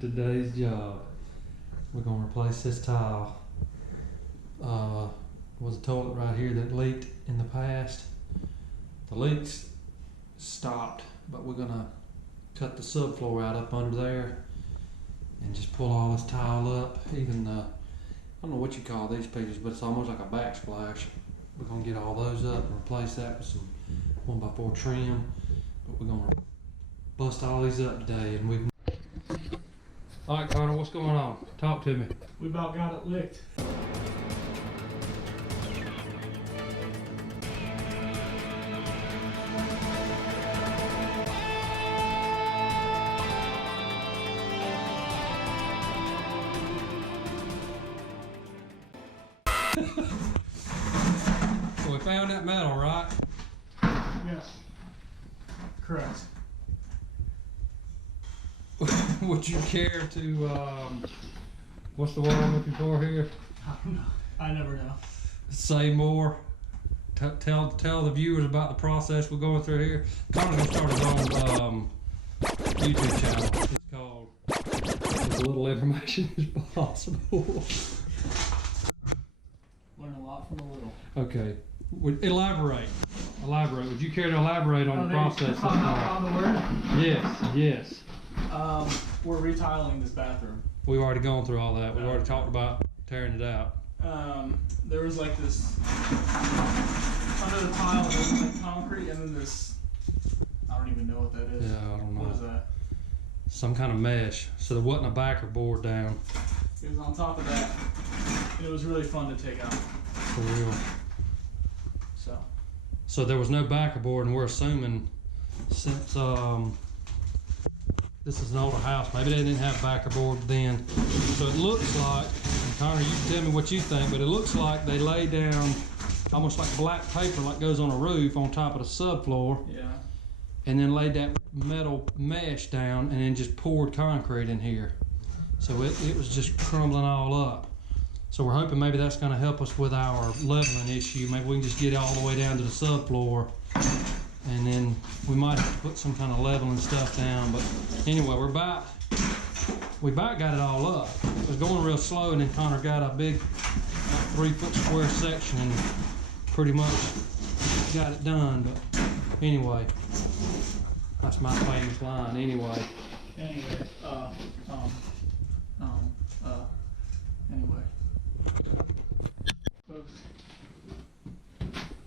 to today's job. We're gonna replace this tile. Was a toilet right here that leaked in the past. The leaks stopped, but we're gonna cut the subfloor out up under there and just pull all this tile up. Even I don't know what you call these pieces, but it's almost like a backsplash. We're gonna get all those up and replace that with some 1x4 trim. But we're gonna bust all these up today, and we've. All right, Connor, what's going on? Talk to me. We about got it licked. So we found that metal, right? Yes. Correct. Would you care to, what's the word I'm looking for here? I never know. Say more. Tell the viewers about the process we're going through here. Connor's gonna start his own YouTube channel. It's called As Little Information as Possible. Learn a lot from a little. Okay. Elaborate. Would you care to elaborate on the process? On the word? Yes. We're retiling this bathroom. We've already gone through all that. We've already talked about tearing it out. There was like this under the tile. There was like concrete, and then this. I don't even know what that is. Yeah, I don't know. What is that? Some kind of mesh. So there wasn't a backer board down. It was on top of that. And it was really fun to take out. For real. So there was no backer board, and we're assuming since this is an older house, maybe they didn't have backer board then. So it looks like, and Connor, you can tell me what you think, but it looks like they lay down almost like black paper, like goes on a roof, on top of the subfloor. Yeah. And then laid that metal mesh down, and then just poured concrete in here. So it was just crumbling all up. So we're hoping maybe that's going to help us with our leveling issue. Maybe we can just get it all the way down to the subfloor, and then we might have to put some kind of leveling stuff down. But anyway, we about got it all up. It was going real slow, and then Connor got a big 3-foot square section and pretty much got it done. But anyway, that's my famous line. Anyway. Anyway.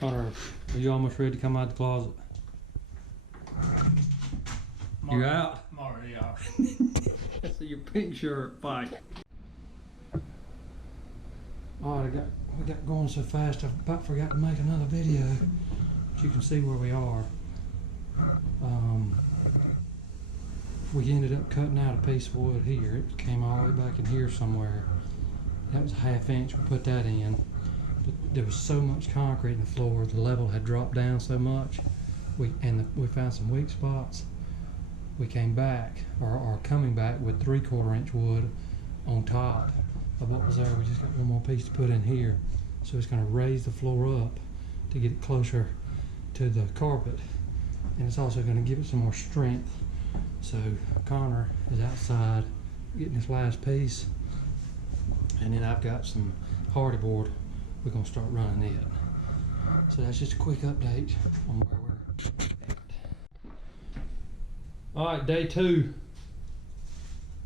Connor, are you almost ready to come out of the closet? You out? I'm already out. I see your pink shirt. Fight. All right, we got going so fast. I about forgot to make another video, but you can see where we are. We ended up cutting out a piece of wood here. It came all the way back in here somewhere. That was a 1/2 inch. We put that in. But there was so much concrete in the floor, the level had dropped down so much. We found some weak spots. We came back, or are coming back, with 3/4 inch wood on top of what was there. We just got one more piece to put in here. So it's going to raise the floor up to get it closer to the carpet. And it's also going to give it some more strength. So Connor is outside getting this last piece. And then I've got some hardy board. We're going to start running it. So that's just a quick update on where we're at. All right, day 2.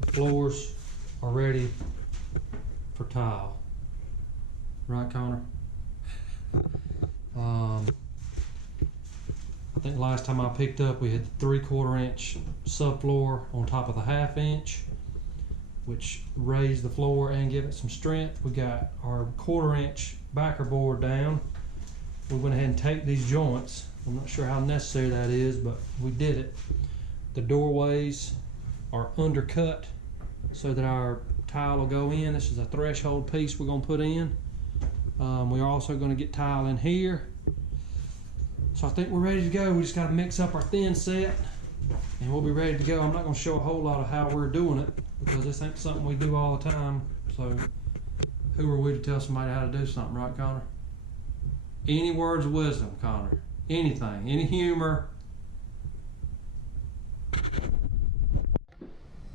The floors are ready for tile. Right, Connor? I think last time I picked up, we had the 3/4 inch subfloor on top of the 1/2 inch, which raised the floor and give it some strength. We got our 1/4 inch backer board down. We went ahead and taped these joints. I'm not sure how necessary that is, but we did it. The doorways are undercut so that our tile will go in. This is a threshold piece we're going to put in. We're also going to get tile in here. So I think we're ready to go. We just got to mix up our thin set and we'll be ready to go. I'm not going to show a whole lot of how we're doing it because this ain't something we do all the time. So who are we to tell somebody how to do something, right, Connor? Any words of wisdom, Connor? Anything, any humor?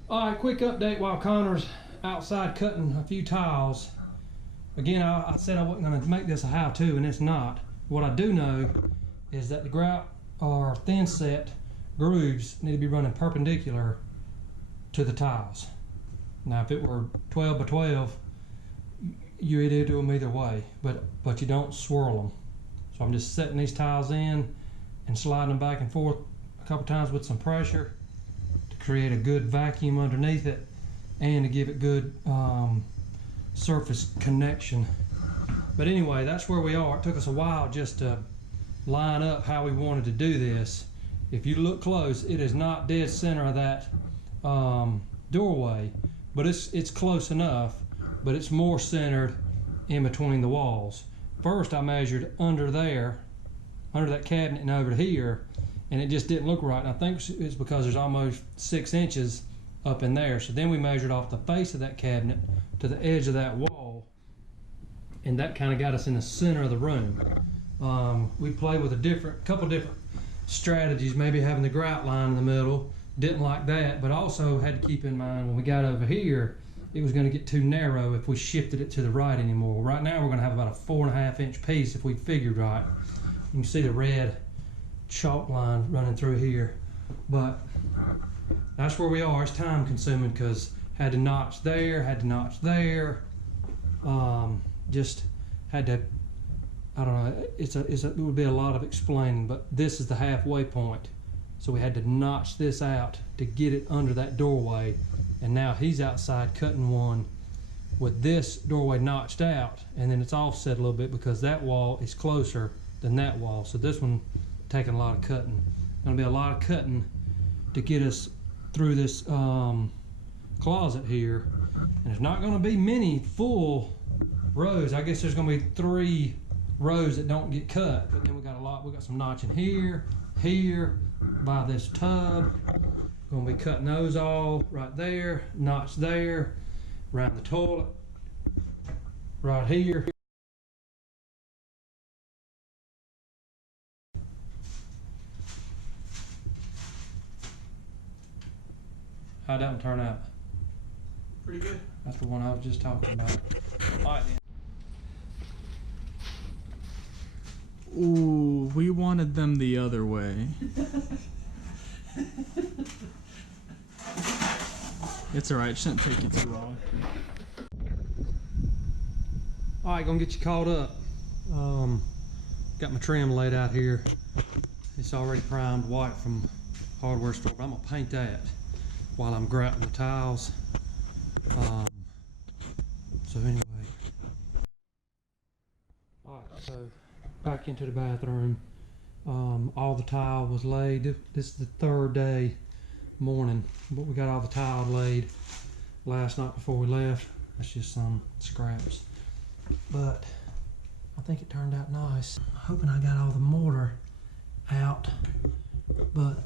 All right, quick update while Connor's outside cutting a few tiles. Again, I said I wasn't gonna make this a how-to, and it's not. What I do know is that the grout or thin set grooves need to be running perpendicular to the tiles. Now, if it were 12 by 12, you either do them either way, but you don't swirl them. So I'm just setting these tiles in and sliding them back and forth a couple times with some pressure to create a good vacuum underneath it and to give it good surface connection. But anyway, that's where we are. It took us a while just to line up how we wanted to do this. If you look close, it is not dead center of that doorway, but it's close enough, but it's more centered in between the walls. First I measured under there, under that cabinet and over here, and it just didn't look right. And I think it's because there's almost 6 inches up in there. So then we measured off the face of that cabinet to the edge of that wall, and that kind of got us in the center of the room. We played with a couple different strategies, maybe having the grout line in the middle. Didn't like that, but also had to keep in mind when we got over here, it was going to get too narrow if we shifted it to the right anymore. Right now we're going to have about a 4.5 inch piece if we figured right. You can see the red chalk line running through here, but that's where we are. It's time consuming because had to notch there, had to notch there. Just had to, I don't know, it would be a lot of explaining, but this is the halfway point. So we had to notch this out to get it under that doorway. And now he's outside cutting one with this doorway notched out, and then it's offset a little bit because that wall is closer than that wall. So this one taking a lot of cutting. Gonna be a lot of cutting to get us through this closet here. And there's not gonna be many full rows. I guess there's gonna be 3 rows that don't get cut, but then we got some notching here, here, by this tub. Gonna be cutting those all right there, notch there, around the toilet, right here. How'd that one turn out? Pretty good. That's the one I was just talking about. All right, then. Ooh, we wanted them the other way. It's alright, it shouldn't take you too long. All right, gonna get you caught up. Got my trim laid out here. It's already primed white from hardware store, but I'm gonna paint that while I'm grouting the tiles. So anyway, all right, so back into the bathroom. All the tile was laid. This is the 3rd day morning, but we got all the tile laid last night before we left. That's just some scraps, but I think it turned out nice. Hoping I got all the mortar out, but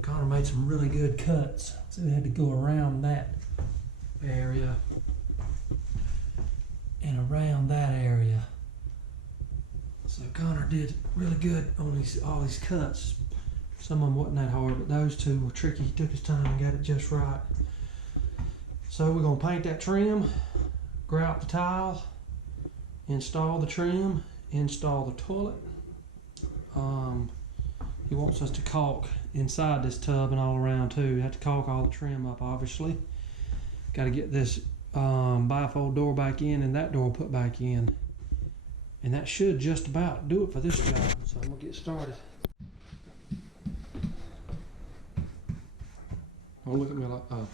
Connor made some really good cuts, so we had to go around that area and around that area. So Connor did really good on all these cuts. Some of them wasn't that hard, but those 2 were tricky. He took his time and got it just right. So we're gonna paint that trim, grout the tile, install the trim, install the toilet. He wants us to caulk inside this tub and all around too. You have to caulk all the trim up, obviously. Got to get this bifold door back in and that door put back in. And that should just about do it for this job. So I'm gonna get started. Don't look at me like, oh.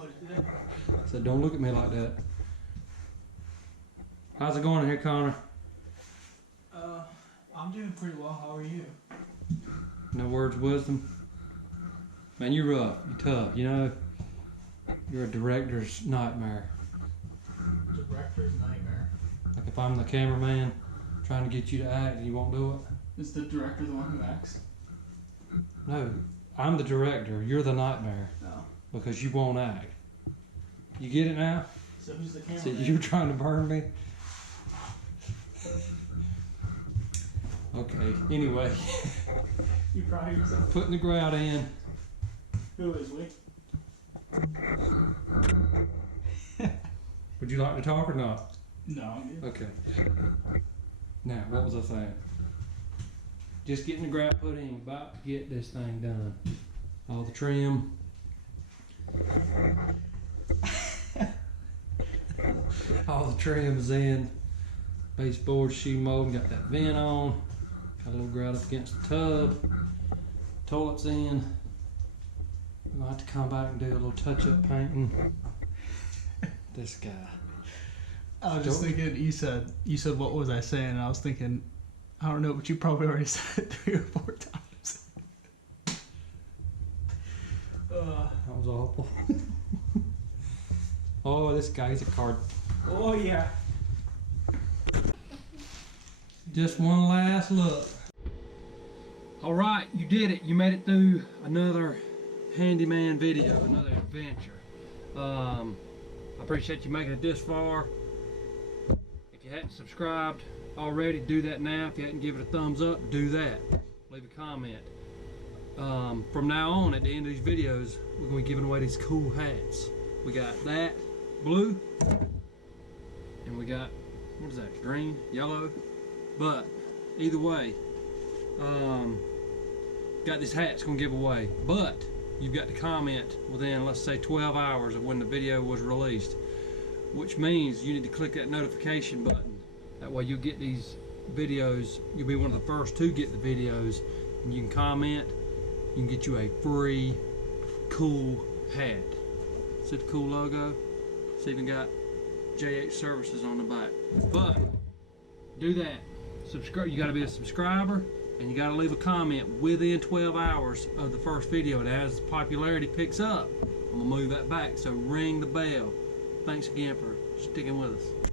I said, don't look at me like that. How's it going in here, Connor? I'm doing pretty well. How are you? No words of wisdom? Man, you're rough. You're tough. You know, you're a director's nightmare. Director's nightmare. Like if I'm the cameraman trying to get you to act and you won't do it. Is the director the one who acts? No, I'm the director. You're the nightmare. No. Because you won't act. You get it now? So who's the cameraman? See, you're trying to burn me? Okay, anyway. You probably yourself. Putting the grout in. Who is we? Would you like to talk or not? No, I'm good. Okay. Now, what was I saying? Just getting the grout put in, about to get this thing done. All the trim. All the trim's in. Baseboard, shoe molding, got that vent on. Got a little grout up against the tub. Toilet's in. We're gonna have to come back and do a little touch-up painting. This guy. I was just thinking, you said what was I saying? And I was thinking, I don't know, but you probably already said it 3 or 4 times. That was awful. Oh, this guy's a card. Oh yeah. Just one last look. All right, you did it. You made it through another handyman video, another adventure. I appreciate you making it this far. If you hadn't subscribed already, do that now. If you hadn't given it a thumbs up, do that. Leave a comment. From now on, at the end of these videos, we're gonna be giving away these cool hats. We got that blue, and we got, what is that, green, yellow? But either way, got these hats gonna give away. But you've got to comment within, let's say, 12 hours of when the video was released, which means you need to click that notification button. That way you'll get these videos. You'll be one of the first to get the videos, and you can comment. You can get you a free cool hat. See the cool logo? It's even got JH Services on the back. But do that. Subscribe. You got to be a subscriber, and you got to leave a comment within 12 hours of the first video. And as popularity picks up, I'm gonna move that back. So ring the bell. Thanks again for sticking with us.